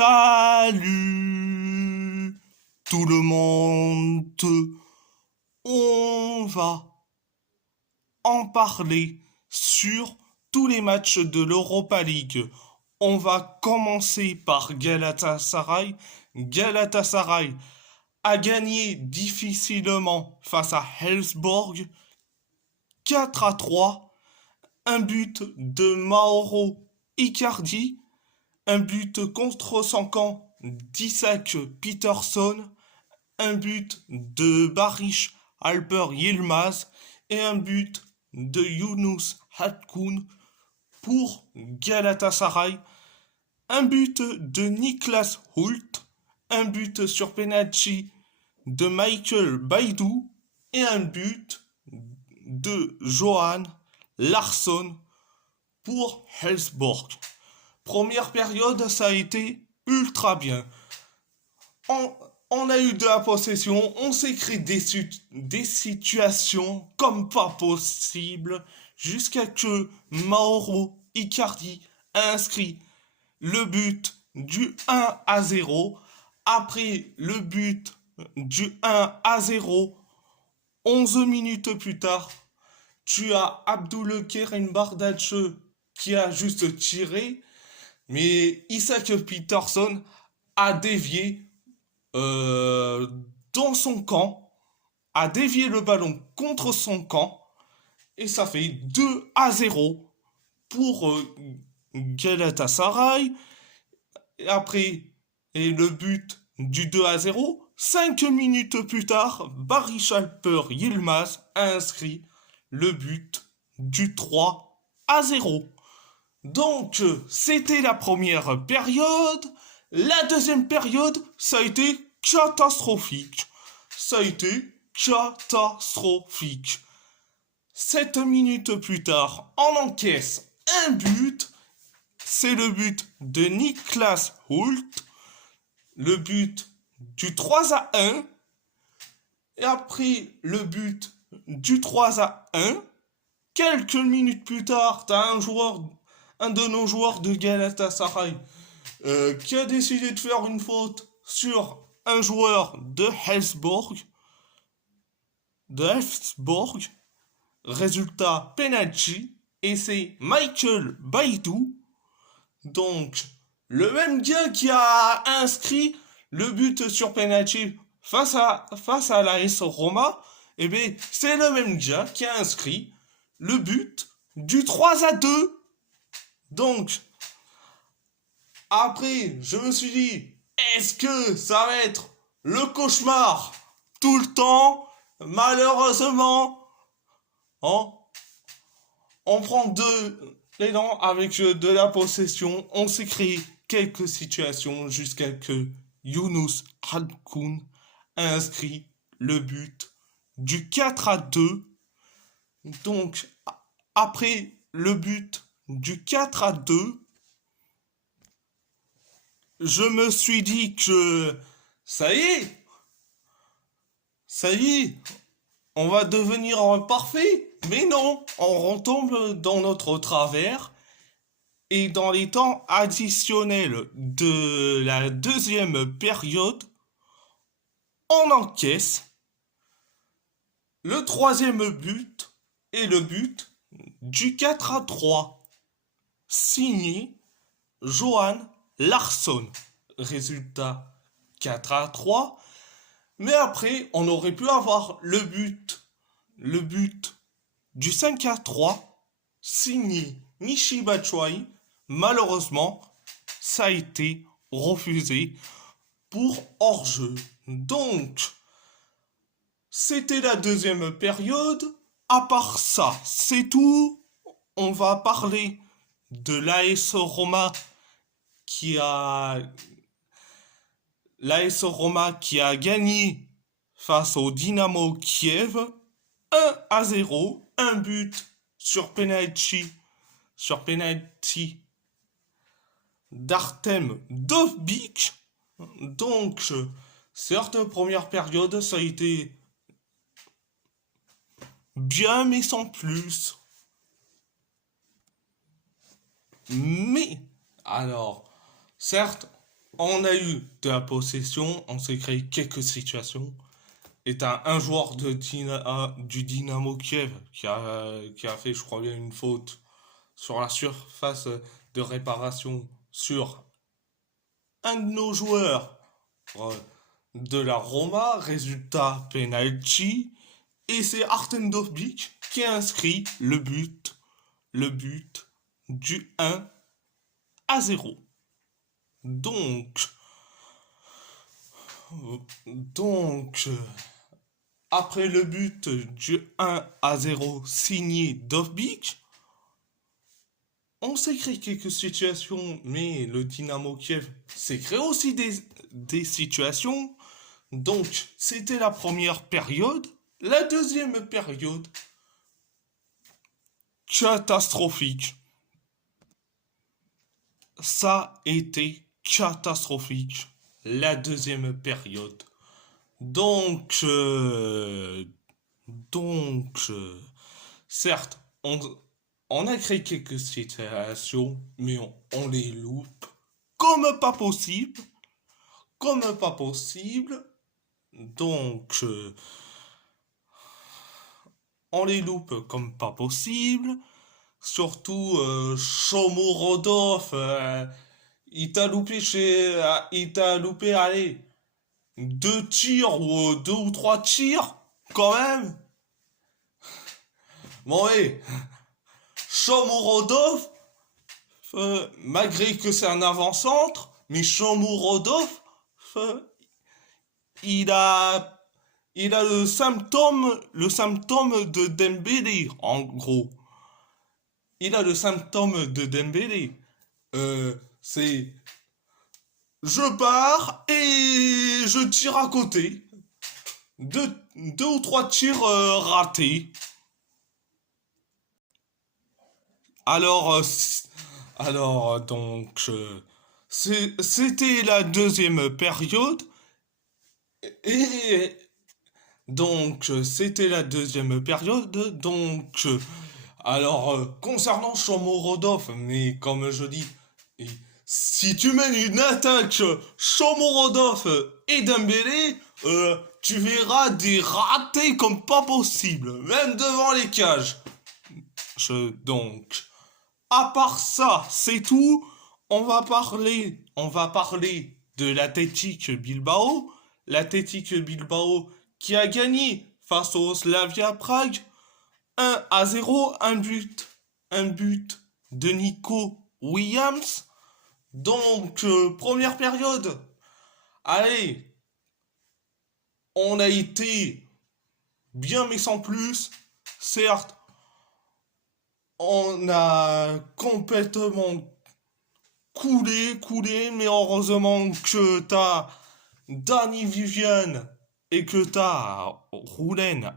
Salut tout le monde, on va en parler sur tous les matchs de l'Europa League. On va commencer par Galatasaray. Galatasaray a gagné difficilement face à Helsborg 4-3. Un but de Mauro Icardi, un but contre son camp d'Isaac Peterson, un but de Barış Alper Yilmaz et un but de Yunus Akgün pour Galatasaray, un but de Niklas Hult, un but sur penalty de Michael Baidoo et un but de Johan Larsson pour Helsborg. Première période, ça a été ultra bien. On a eu de la possession, on s'est créé des situations comme pas possible jusqu'à que Mauro Icardi a inscrit le but du 1-0. Après le but du 1-0, 11 minutes plus tard, tu as Abdülkerim Bardakçı qui a juste tiré, mais Isaac Peterson a dévié dans son camp, a dévié le ballon contre son camp, et ça fait 2-0 pour Galatasaray. Et après, et le but du 2-0, 5 minutes plus tard, Barış Alper Yilmaz a inscrit le but du 3-0. Donc, c'était la première période. La deuxième période, ça a été catastrophique. Ça a été catastrophique. 7 minutes plus tard, on encaisse un but. C'est le but de Niklas Hult. Le but du 3-1. Et après le but du 3-1, quelques minutes plus tard, t'as un de nos joueurs de Galatasaray qui a décidé de faire une faute sur un joueur de Helsborg. Résultat penalty. Et c'est Michael Baidoo. Donc, le même gars qui a inscrit le but sur penalty face à l'AS Roma, eh bien, c'est le même gars qui a inscrit le but du 3-2. Donc, après, je me suis dit, est-ce que ça va être le cauchemar tout le temps? Malheureusement, on prend l'élan avec de la possession. On s'est créé quelques situations jusqu'à que Yunus Akgün a inscrit le but du 4-2. Donc, après le but du 4-2, je me suis dit que ça y est, on va devenir parfait. Mais non, on retombe dans notre travers. Et dans les temps additionnels de la deuxième période, on encaisse le troisième but et le but du 4-3, signé Johan Larsson. Résultat 4-3. Mais après, on aurait pu avoir le but du 5-3, signé Michy Batshuayi. Malheureusement, ça a été refusé pour hors-jeu. Donc, c'était la deuxième période. À part ça, c'est tout. On va parler de l'AS Roma qui a gagné face au Dynamo Kiev 1-0, un but sur penalty d'Artem Dovbyk. Donc, certes, première période, ça a été bien, mais sans plus. Mais, alors, certes, On a eu de la possession, on s'est créé quelques situations. Et t'as un joueur du Dynamo Kiev qui a fait, je crois bien, une faute sur la surface de réparation sur un de nos joueurs euh, de la Roma. Résultat, penalty. Et c'est Artem Dovbyk qui a inscrit le but du 1-0. Donc, donc, après le but du 1-0 signé Dovbyk, on s'est créé quelques situations, mais le Dynamo Kiev s'est créé aussi des situations. Donc, c'était la première période. La deuxième période, catastrophique. Ça a été catastrophique. La deuxième période. Donc, certes, on a créé quelques situations, mais on les loupe comme pas possible. Comme pas possible. Donc, on les loupe comme pas possible. Surtout, Shomurodov, il t'a loupé, allez, deux tirs ou deux ou trois tirs, quand même. Bon, ouais, Shomurodov, malgré que c'est un avant-centre, mais Shomurodov, euh, il a, il a le symptôme de Dembélé, en gros. Il a le symptôme de Dembélé. C'est je pars et je tire à côté. Deux ou trois tirs ratés. Alors, donc, c'était la deuxième période. Et donc, c'était la deuxième période. Donc, concernant Shomorodov, mais comme je dis, si tu mènes une attaque Shomorodov et Dembélé, tu verras des ratés comme pas possible, même devant les cages. Donc, à part ça, c'est tout. On va parler de l'Athletic Bilbao. L'Athletic Bilbao qui a gagné face au Slavia Prague 1-0, un but de Nico Williams. Donc, première période. Allez, on a été bien mais sans plus. Certes, on a complètement coulé, mais heureusement que t'as Danny Vivian et que t'as Roulen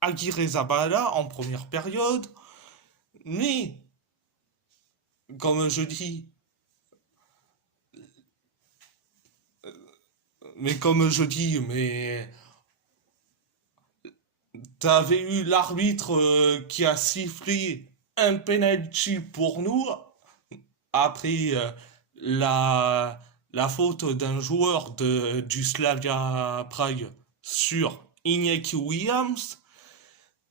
Aguirre-Zabala en première période. Mais, comme je dis, mais t'avais eu l'arbitre qui a sifflé un penalty pour nous après la faute d'un joueur du Slavia Prague sur Iñaki Williams.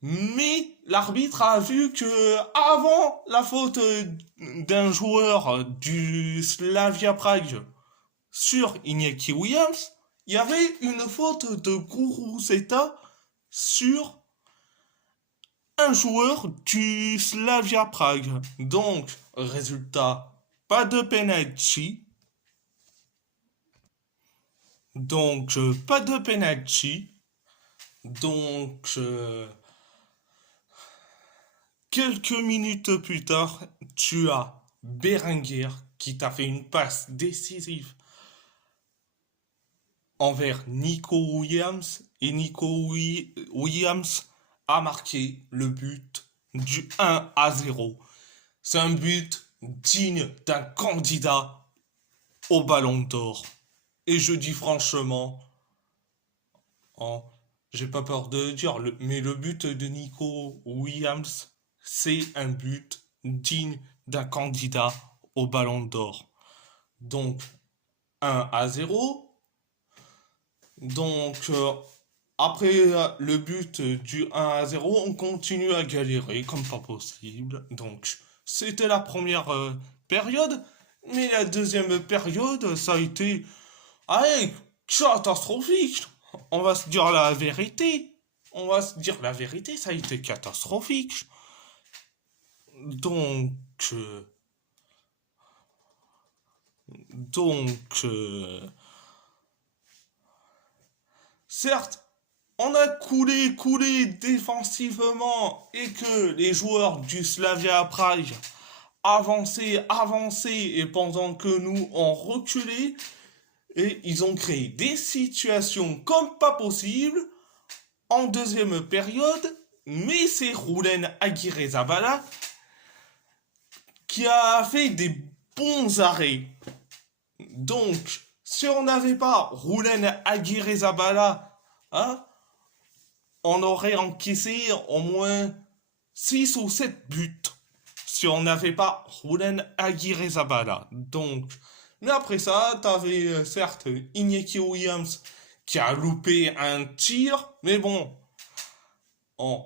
Mais l'arbitre a vu que avant la faute d'un joueur du Slavia Prague sur Iñaki Williams, il y avait une faute de Guruzeta sur un joueur du Slavia Prague. Donc, résultat, pas de penalty. Donc, pas de penalty. Donc, quelques minutes plus tard, tu as Berenguer qui t'a fait une passe décisive envers Nico Williams et Williams a marqué le but du 1-0. C'est un but digne d'un candidat au Ballon d'Or. Et je dis franchement, oh, j'ai pas peur de le dire, mais le but de Nico Williams, c'est un but digne d'un candidat au Ballon d'Or. Donc, 1-0. Donc, après le but du 1-0, on continue à galérer comme pas possible. Donc, c'était la première période. Mais la deuxième période, ça a été, allez, catastrophique. On va se dire la vérité. On va se dire la vérité, ça a été catastrophique. Donc, euh, donc, certes, on a coulé défensivement et que les joueurs du Slavia Prague avançaient et pendant que nous on reculait et ils ont créé des situations comme pas possible en deuxième période, mais c'est Roulen Aguirre-Zabala qui a fait des bons arrêts. Donc, si on n'avait pas Roulen Aguirre-Zabala, hein, on aurait encaissé au moins 6 ou 7 buts si on n'avait pas Roulen Aguirre-Zabala. Donc, mais après ça, t'avais certes Iñaki Williams qui a loupé un tir, mais bon, oh,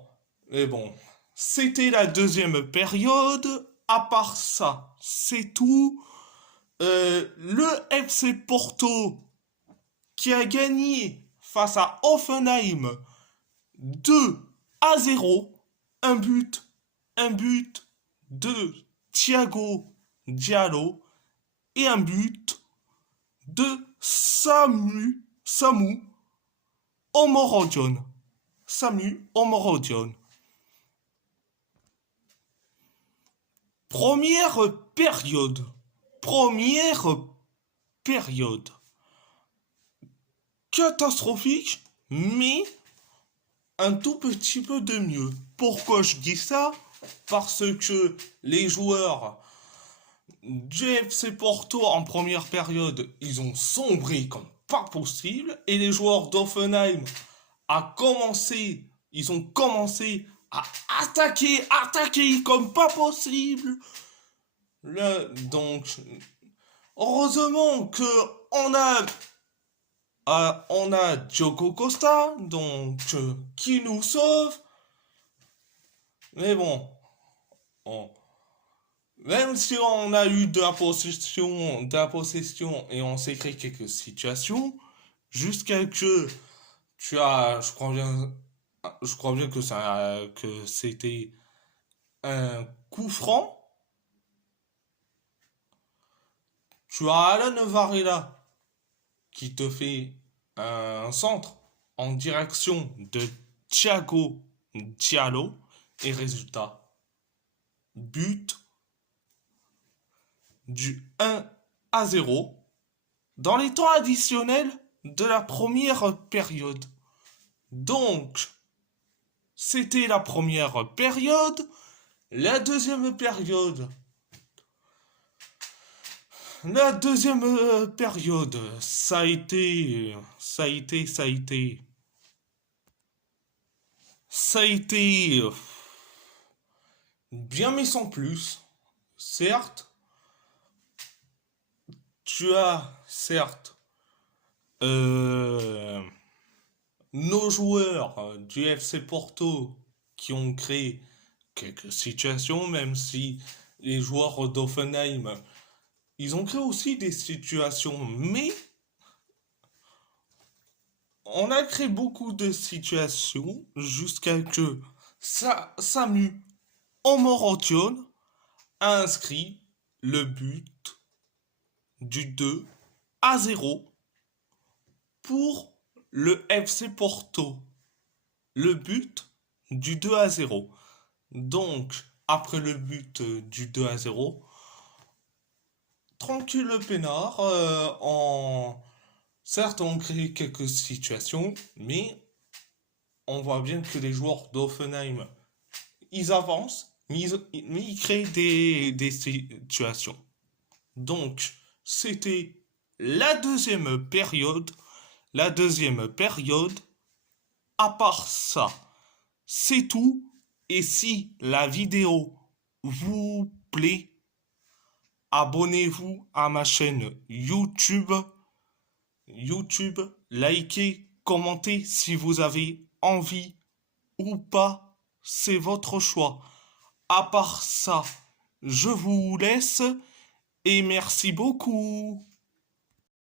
mais bon, c'était la deuxième période. À part ça, c'est tout. Le FC Porto qui a gagné face à Hoffenheim 2-0. Un but de Thiago Diallo et un but de Samu Omorodion. Samu Omorodion. Première période. Première période. Catastrophique, mais un tout petit peu de mieux. Pourquoi je dis ça? Parce que les joueurs du FC Porto en première période, ils ont sombré comme pas possible. Et les joueurs d'Offenheim ils ont commencé à attaquer comme pas possible. Donc, heureusement que on a Diogo Costa, donc qui nous sauve. Mais bon, on- même si on a eu de la possession et on s'est créé quelques situations, jusqu'à que je crois bien que c'était un coup franc. Tu as Alan Varela qui te fait un centre en direction de Thiago Diallo et résultat, but du 1-0 dans les temps additionnels de la première période. Donc, c'était la première période. La deuxième période. La deuxième période, ça a été bien mais sans plus. Certes, tu as, certes, euh, nos joueurs du FC Porto qui ont créé quelques situations, même si les joueurs d'Offenheim, ils ont créé aussi des situations, mais on a créé beaucoup de situations jusqu'à que Samu Omorodion a inscrit le but du 2-0 pour le FC Porto. Le but du 2-0. Donc, après le but du 2-0, tranquille le peinard, certes on crée quelques situations, mais on voit bien que les joueurs d'Offenheim, ils avancent, mais ils créent des situations. Donc, c'était la deuxième période. La deuxième période, à part ça, c'est tout. Et si la vidéo vous plaît, abonnez-vous à ma chaîne YouTube YouTube, likez, commentez si vous avez envie ou pas, c'est votre choix. À part ça, je vous laisse et merci beaucoup.